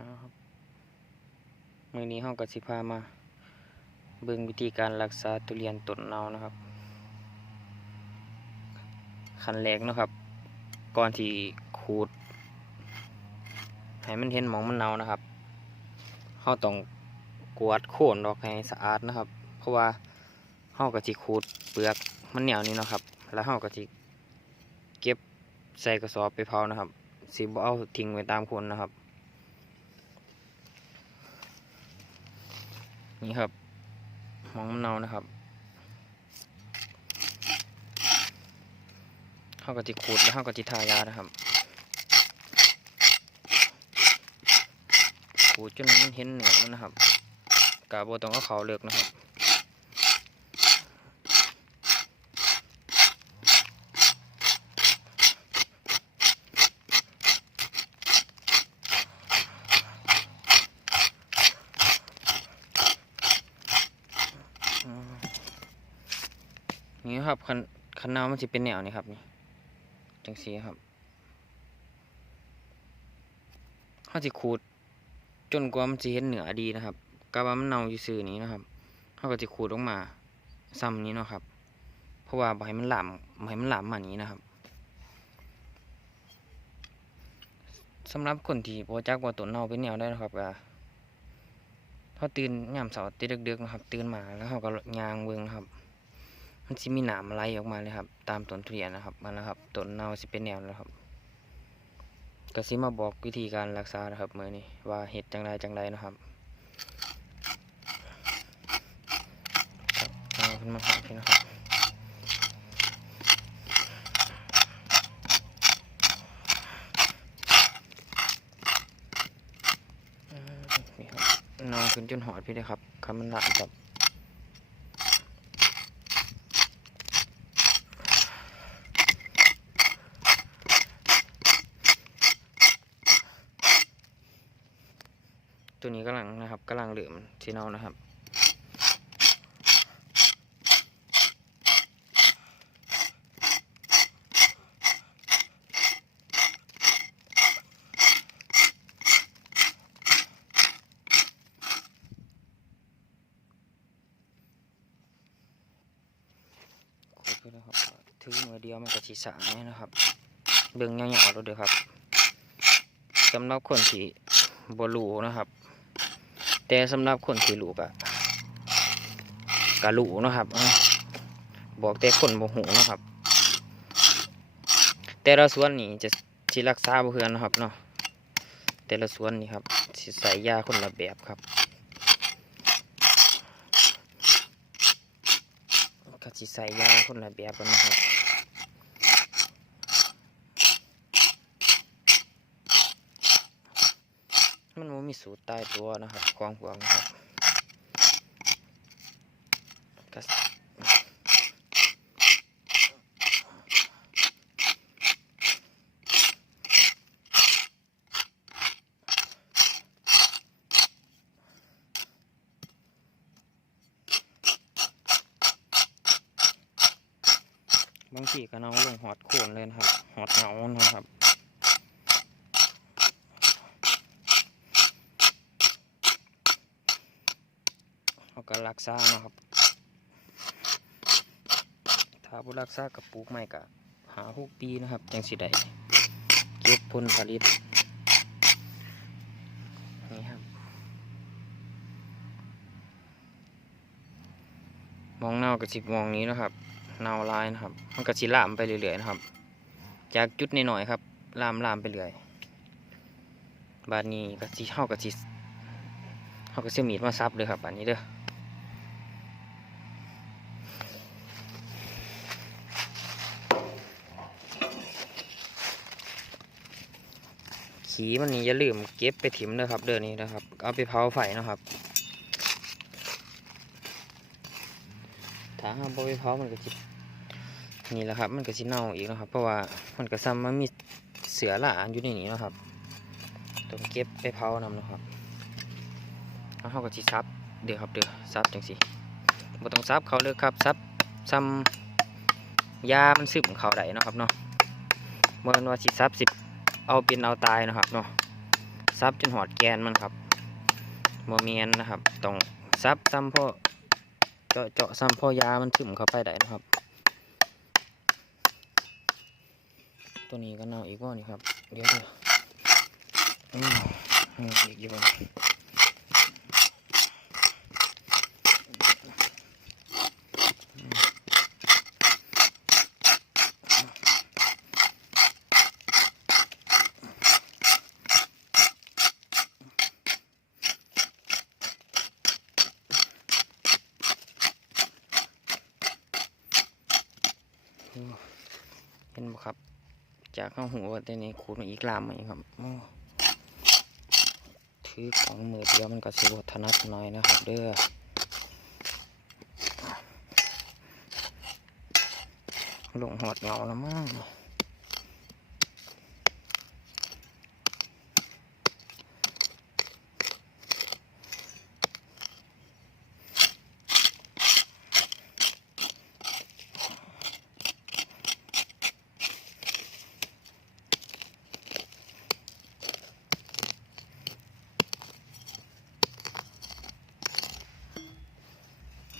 เอาครับมือนี้เฮาก็สิพามา เบิ่งวิธีการรักษาทุเรียนต้นเนานะครับ ขั้นแรกนะครับ ก่อนที่ขูดให้มันเห็นหมองมันเนานะครับเฮาต้องกวาดโคนออกให้สะอาดนะครับ เพราะว่าเฮาก็สิขูดเปลือกมันเหนียวนี่นะครับ แล้วเฮาก็สิเก็บใส่กระสอบไปเผานะครับ สิบเอาทิ้งไว้ตามคนนะครับ นี่ครับหมองมะนาวนะครับเขาก็จะขูดแล้วเขาก็จะทายานะครับขูดจนมันเห็นเหนือมันนะครับกาโบต้องเอาเขาเลือกนะครับ นี่ครับคันคันนาวมันจะเป็นแนวนี่ครับนี่จังสีครับเขาจะขูด จนกว่ามันจะเห็นเหนือดีนะครับกาว่ามันเน่าอยู่ซื่อนี้นะครับเขาก็จะขูดออกมาซ้ำนี้เนาะครับ เพราะว่าบ่ให้มันหลามบ่ให้มันหลามมานี้นะครับสำหรับคนที่บ่จักว่าต้นเน่าเป็นแนวได้นะครับก็พอตื่นยามเสาร์ตีดึกๆนะครับ ตื่นมาแล้วเขาก็ยางเบิงนะครับ มันจะมีหนามไหลออกมาเลยครับ ตามต้นทุเรียนนะครับมันนะครับต้นเนาสิเป็นแนวแล้วครับก็สิมาบอกวิธีการรักษานะครับเมื่อนี้ว่าเห็ดจังไรจังไรนะครับเอาขึ้นมาครับพี่นะครับนอนขึ้นจนหอดพี่เลยครับคำมันลับแบบ ตัวนี้กำลังนะครับกำลังเหลือมที่เนานะครับ ขุดไปแล้วครับถือมือเดียวมันก็สีสางเนี่ยนะครับ เบิ่งยาวๆแล้วเด้อครับสำหรับคนที่บ่รู้นะครับ แต่สำหรับคนที่รู้ก็กะรูนะครับบอกแต่คนบ่หูนะครับ แต่ละส่วนนี่จะสิรักษาบ่เฮือนนะครับเนาะแต่ละส่วนนี่ครับใส่ยาคนละแบบครับก็สิใส่ยาคนละแบบนะครับ มันบ่มีสูตรตายตัวนะครับกองพวงครับก็บางทีก็เอาลงหอดโคนเลยนะครับ หอดเหงานะครับ เขา ก็รักษานะครับ ถ้าผู้รักษากับปลูกไม่ก็หาหกปีนะครับจังสิได้เก็บผลผลิตนี่ครับมองเน่ากับสิบมองนี้นะครับเน่าลายนะครับ มันก็สิลามไปเรื่อยๆนะครับ จากจุดนหน่อยๆครับลามลามไปเรื่อยบาดนี้ก็สิเข้ากับสิเข้ากับเสียมีดมาซับเลยครับบาดนี้เด้อ ขีมันนี่อย่าลืมเก็บไปถิ่มนะครับ เดือนนี้นะครับ เอาไปเผาไฟนะครับ ถ้าห้ามบ่ไปเผามันก็จินี่แหละครับ มันก็สิเน่าอีกนะครับ เพราะว่ามันก็ซ้ำมันมีเสือหลาอยู่ในนี้นะครับต้องเก็บไปเผานำนะครับแล้วเขาก็สิซับเดี๋ยวครับเดี๋ยวซับจังสิบ่ต้องซับเขาเลยครับซับซ้ำยามันซึมเขาได้นะครับเนาะเมื่อวันว่าสิซับสิ เอาเป็นเอาตายนะครับเนาะซับจนหอดแกนมันครับโมเมียนนะครับต้องซับซ้ำพ่อเจาะเจาะซ้ำพ่อยามันถึมเข้าไปได้นะครับ ตัวนี้ก็เน่าอีกว่านี่ครับ เดี๋ยวเดี๋ยวอืมอีกอยู่บ่ เห็นบ่ครับ จากข้างหัวแต่นี้ขูดมาอีกลามมาอีกครับถือของมือเดียวมันก็สิบถนัดหน่อยนะครับ เด้อลงหอดเงาแล้วมั้ง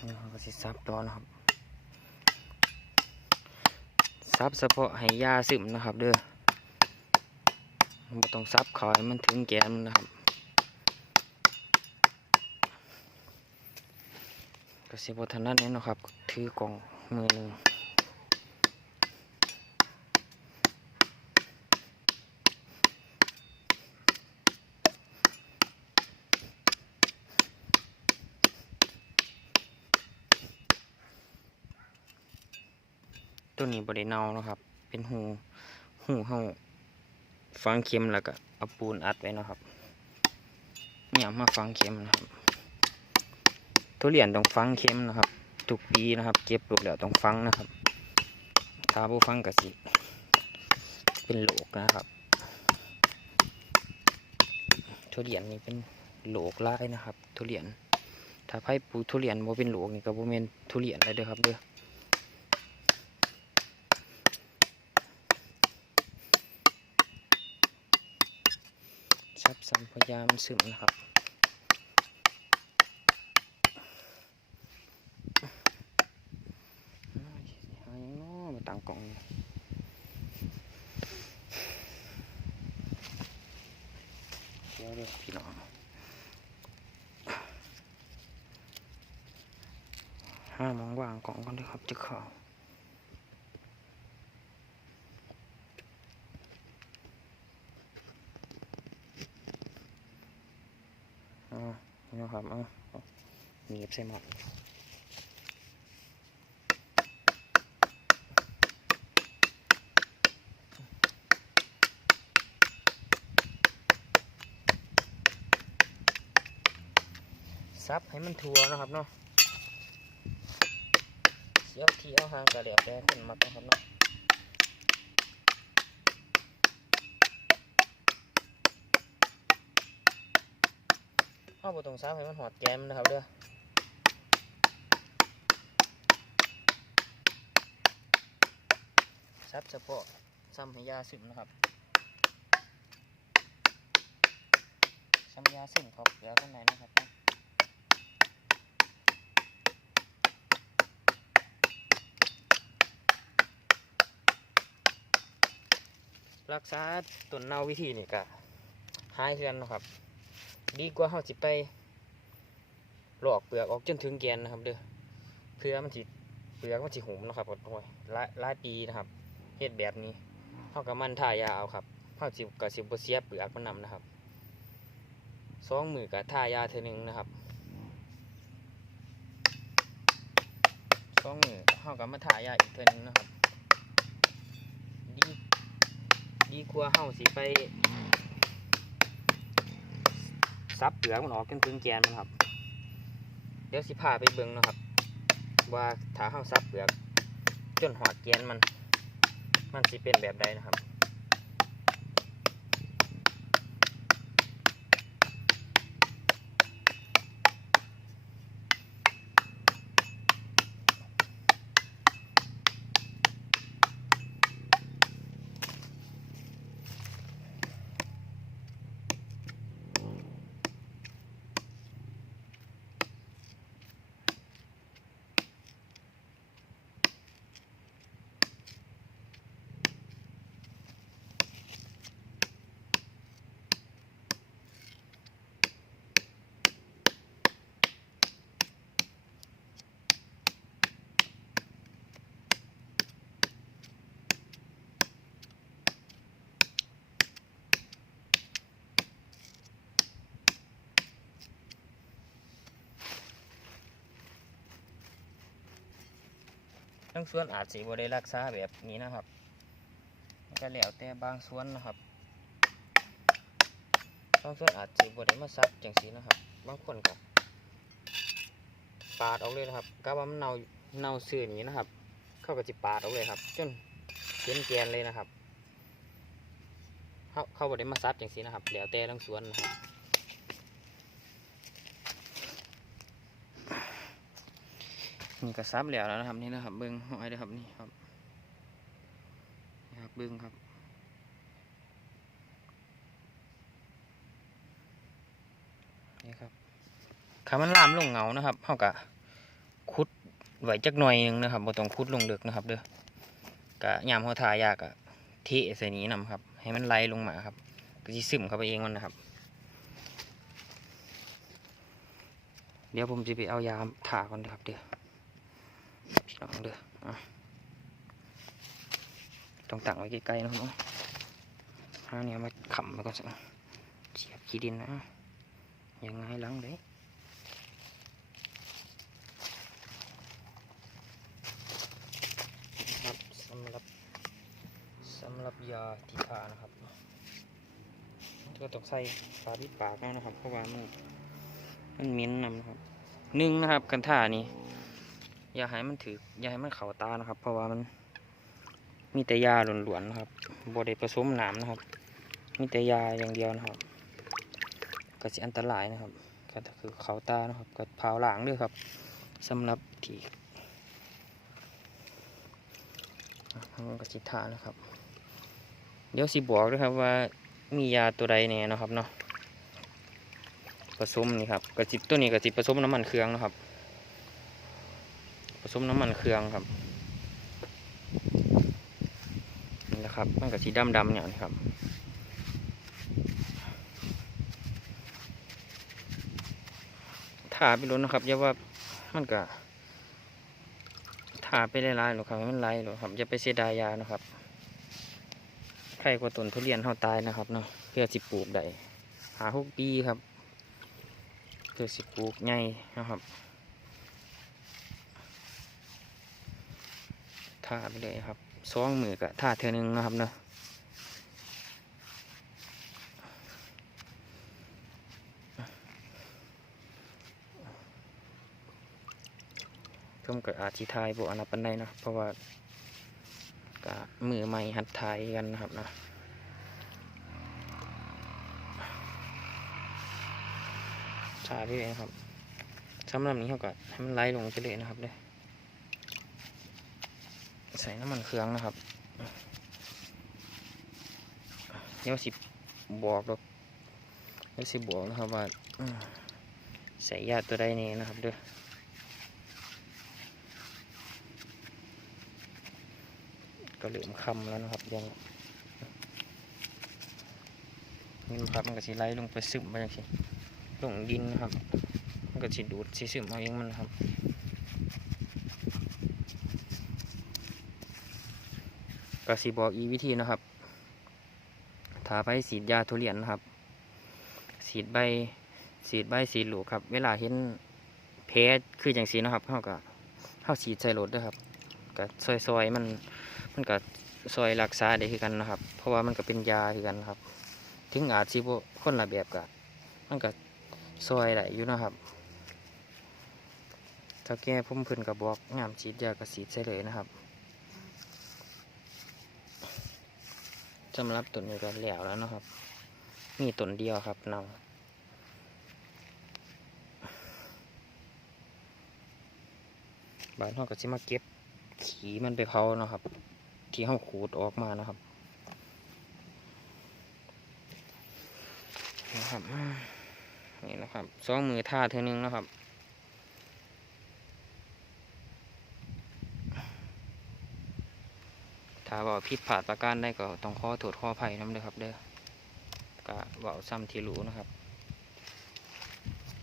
นี่เขาก็ ซับต่อนะครับซับเฉพาะให้ยาซึมนะครับ เด้อบ่ต้องซับขอให้มันถึงแกนมันะครับ ก็สิบถนัดแน่เนะครับ ถือกล่องมือหนึ่ง ตัวนี้บริเนาเนาะครับ เป็นหูหูเฮาฟังเข็มแล้วก็เอาปูนอัดไว้เนาะครับ เนี่ยมาฟังเข็มนะครับทุเรียนต้องฟังเข็มนะครับ ทุกปีนะครับ เก็บปลูกแล้วต้องฟังนะครับ ถ้าบ่ฟังก็สิ เป็นโรคนะครับ ทุเรียนนี่เป็นโรคร้ายนะครับ ทุเรียน ถ้าไผปลูกทุเรียนบ่เป็นโรคนี่ก็บ่แม่นทุเรียนเลยเด้อครับเด้อ ซับซ้ำพยามซึมนะครับ หายังน้อมาต่างกล่องเดี๋ยวเดี๋ยวพี่น้องห้ามองว่างกล่องกันเลยครับจะเข้าอ่า นะครับอ่าหนีบใส่หมดซับให้มันทั่วนะครับเนาะเสียวที่เอาหางกระเดียบแต่คนมักนะครับเนาะ เอาบตรงซับให้มันหอดแกมนะครับเด้อซับเฉพาะซ้ำให้ยาซึมนะครับซ้ำยาซึมครับเดี๋ยวข้างในนะครับรักษาต้นเน่าวิธีนี่ก็หายเทือนนะครับ ดีกว่าเฮาสิไปหลอกเปลือกออกจนถึงแกนนะครับเด้อเพื่อมันสิเปลือกมันสิหุมนะครับโอ้ยหลายลายปีนะครับเฮ็ดแบบนี้เฮาก็มันถ่ายาเอาครับเฮาสิก็สิบ่เสียเปลือกมันนํนะครับสองมือก็ถ่ายาเทื่อหนึงนะครับสองมือเฮาก็มาถ่ายาอีกเทื่อหนึงนะครับ ดีดีกว่าเฮาสิไป ซับเปลือกมันออกจนถึงแกนมันครับ เดี๋ยวสิพาไปเบิ่งนะครับ ว่าถ้าเฮาซับเปลือกจนหอดแกนมัน มันสิเป็นแบบใดนะครับ ทั้งส่วนอาจสิบ่ได้รักษาแบบนี้นะครับก็แล้วแต่บางส่วนนะครับบางส่วนอาจสิบ่ได้มาซับจังซี่นะครับ บางคนก็ปาดออกเลยนะครับก็ว่ามันเน่าเน่าซื่อนี้นะครับ เข้าก็สิปาดออกเลยครับ จนเห็นแกนเลยนะครับ เข้าเข้าบ่ได้มาซับอย่างนี้นะครับแล้วแต่ทั้งสวนนะครับ นี่ก็ซับแล้วแล้วนะครับนี่นะครับเบิ้งหอยเด้อครับนี่ครับนี่ครับเบิ้งครับนี่ครับขามันลามลงเงานะครับเขากะคุดไหวจักหน่อยหนึงนะครับบ่ต้องคุดลงเดึกนะครับเด้อกะยามเขาทายากอะเทใส่นี้นำครับ ให้มันไหลลงมาครับก็จะซึมเข้าไปเองมันนะครับ เดี๋ยวผมจะไปเอายาถาก่อนนะครับเดี๋ยว พี่น้องเด้ออะต้องตั้งไว้ใกล้ๆนะครับเนาะหาเนี่ยมาขำไปก่อนสักเสียบขี้ดินนะยังไงหลังเด้ครับสำหรับสำหรับยาที่ทานะครับก็ต้องใส่ฝาปิดปากแล้วนะครับเพราะว่ามันมันม็นนำนะครับหนึ่งนะครับกันท่านี่ อย่าให้มันถืออย่าให้มันเข่าตานะครับ เพราะว่ามันมีแต่ยาหลวนๆนะครับบดได้ผสมน้ำนะครับ มีแต่ยาอย่างเดียวนะครับก็จะอันตรายนะครับก็คือเข่าตานะครับก็เผาหลางด้วยครับสำหรับที่มันก็จิทานะครับ เดี๋ยวสิบอกด้วยครับว่ามียาตัวใดเนี่ยนะครับเนาะผสมนี่ครับกระจิบตัวนี้กระจิบผสมน้ำมันเครื่องนะครับ สมน้ำมันเครื่องครับนี่นะครับมันกระสีดำดำๆอย่างนี้ครับถ่าไปล้นนะครับอย่าว่ามันก็ถ่าไปไลายหรอกครับมันไหลหรอกครับอย่าไปเสียดายยานะครับใครกว่าต้นทุเรียนเขาตายนะครับเนาะเพื่อสิปลูกได้หาหกปีครับเพื่อสิปลูกใหญ่นะครับ ท่าไปเลยครับสองมือกับท่าเธอหนึ่งนะครับเนาะผมกับอาชิทายบวกอนนับปันไดเนะเพราะว่าก็มือใหม่หัดถ่ายกันนะครับนะถ่าไปเลยนะครับสำหรับนี้เขาก็ให้มันไหลลงไปเลยนะครับเด้อ ใส่น้ำมันเครื่องนะครับเดี๋ยวสิบอกดอกเดี๋ยวสิบอกนะครับว่าใส่ยาตัวใดนี่นะครับเด้อก็เหลือมคำแล้วนะครับยังนี่นะครับมันก็สิไหลลงไปซึมไปอย่างสิลงดินนะครับ มันก็สิดูดสิซึมเอาเองมันนะครับ ก็สิบอกอีกวิธีนะครับถาไปสีดยาทุเรียนนะครับสีดใบสีดใบสีดหลูกครับ เวลาเห็นแพ้คืออย่างสีนะครับเขาก็เขาสีดใส่รถด้วยครับก็ซอยๆมันมันก็ซอยรักษาได้คือกันนะครับ เพราะว่ามันก็เป็นยาคือกันครับ ถึงอาจสิบคนละแบบก็มันก็ซอยได้อยู่นะครับถ้าแก้พุ่มพิ่นก็บบอกงามฉีดยาก็ฉีดใส่เลยนะครับ สำหรับต้นนี้ก็แล้วแล้วนะครับ มีต้นเดียวครับเนาบ้านเขาก็สิมาเก็บขีมันไปเผาเนาะครับ ที่เขาขูดออกมานะครับนะครับนี่นะครับสองมือท่าเท่านึงนะครับ ถ้าว่าผิดพลาดประการได้ก็ต้องข้อโทษขออภัยน้ำเด้อครับ เด้อก็เว่าซ้ำที่รู้นะครับ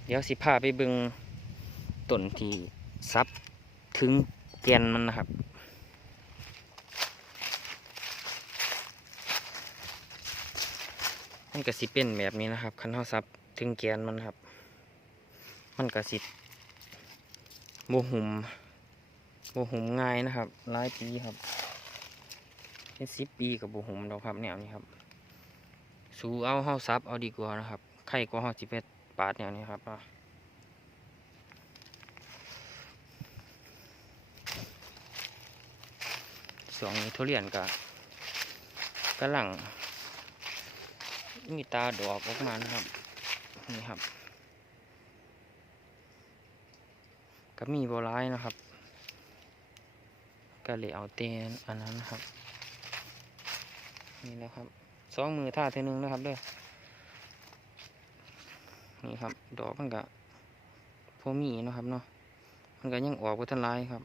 เดี๋ยวสิพาไปบึงต้นที่ซับถึงแกนมันนะครับมันก็สิเป็นแบบนี้นะครับ คันเท้าซับถึงแกนมันครับ มันก็สิโมหุมบ่หุมง่ายนะครับหลายปีครับ เป็นสิบปีกับบ่หุมดอกครับแนวนี้ครับ สูเอาเฮาซับเอาดีกว่านะครับ ไข่กว่าเฮาสิไปปาดแนวนี้ครับอะสองนี้ทุเรียนก็กำลัง มีตาดอกออกมานะครับ นี่ครับ ก็มีโบร้ายนะครับ ก็เลยเอาเตนอันนั้นนะครับ นี่นะครับสองมือท่าเทนึงนะครับเด้อนี่ครับ ดอกมันก็พอมีนะครับเนาะมันก็ยังออกไปทันหลายครับ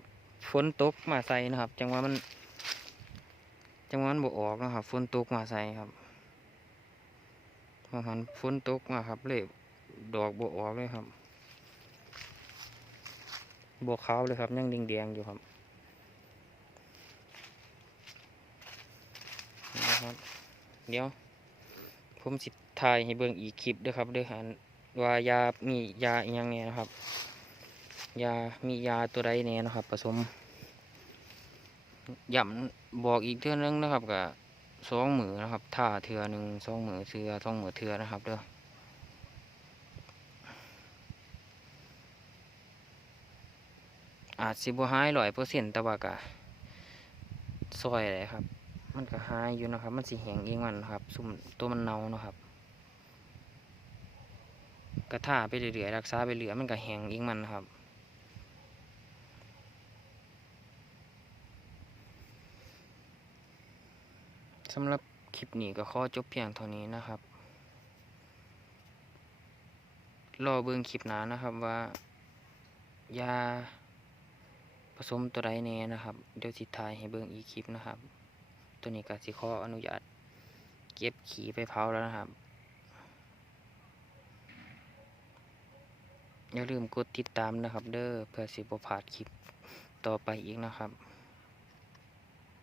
ฝนตกมาใส่นะครับ จังหวะมันจังหวะมันบอออกนะครับฝนตกมาใส่ครับบางหันฝนตกมาครับเลยดอกบอออกเลยครับบวขาวเลยครับยังแดงๆอยู่ครับนี่นะ ครับ เดี๋ยว ผมสิถ่ายให้เบิ่งอีกคลิปด้วยครับด้วยหันว่ายามียาอหยังเนี่ยนะครับ ยามียาตัวใดเนี่ยนะครับ ผสมย่ำบอกอีกเทื่อนึงนะครับกับสองมือนะครับท่าเทือหนึ่งสองมือเทือสองมือเทือนะครับเด้ออาจสิบหายร้อยเปอร์เซ็นต์แต่ว่ากะซอยเลยครับ มันก็หายอยู่นะครับ มันสิแหงเองมันนะครับ ซุ่มตัวมันเน่านะครับกระท่าไปเรื่อยๆรักษาไปเรื่อยมันก็แหงเองมันนะครับสำหรับคลิปนี้ก็ขอจบเพียงเท่านี้นะครับ รอเบิ่งคลิปหน้านะครับว่ายาผสมตัวใดแน่นะครับ เดี๋ยวสิถ่ายให้เบิ่งอีกคลิปนะครับ ตัวนี้ก็สิขออนุญาต เก็บขี่ไปเผาแล้วนะครับ อย่าลืมกดติดตามนะครับ เด้อเพื่อสิบพลาดคลิปต่อไปอีกนะครับ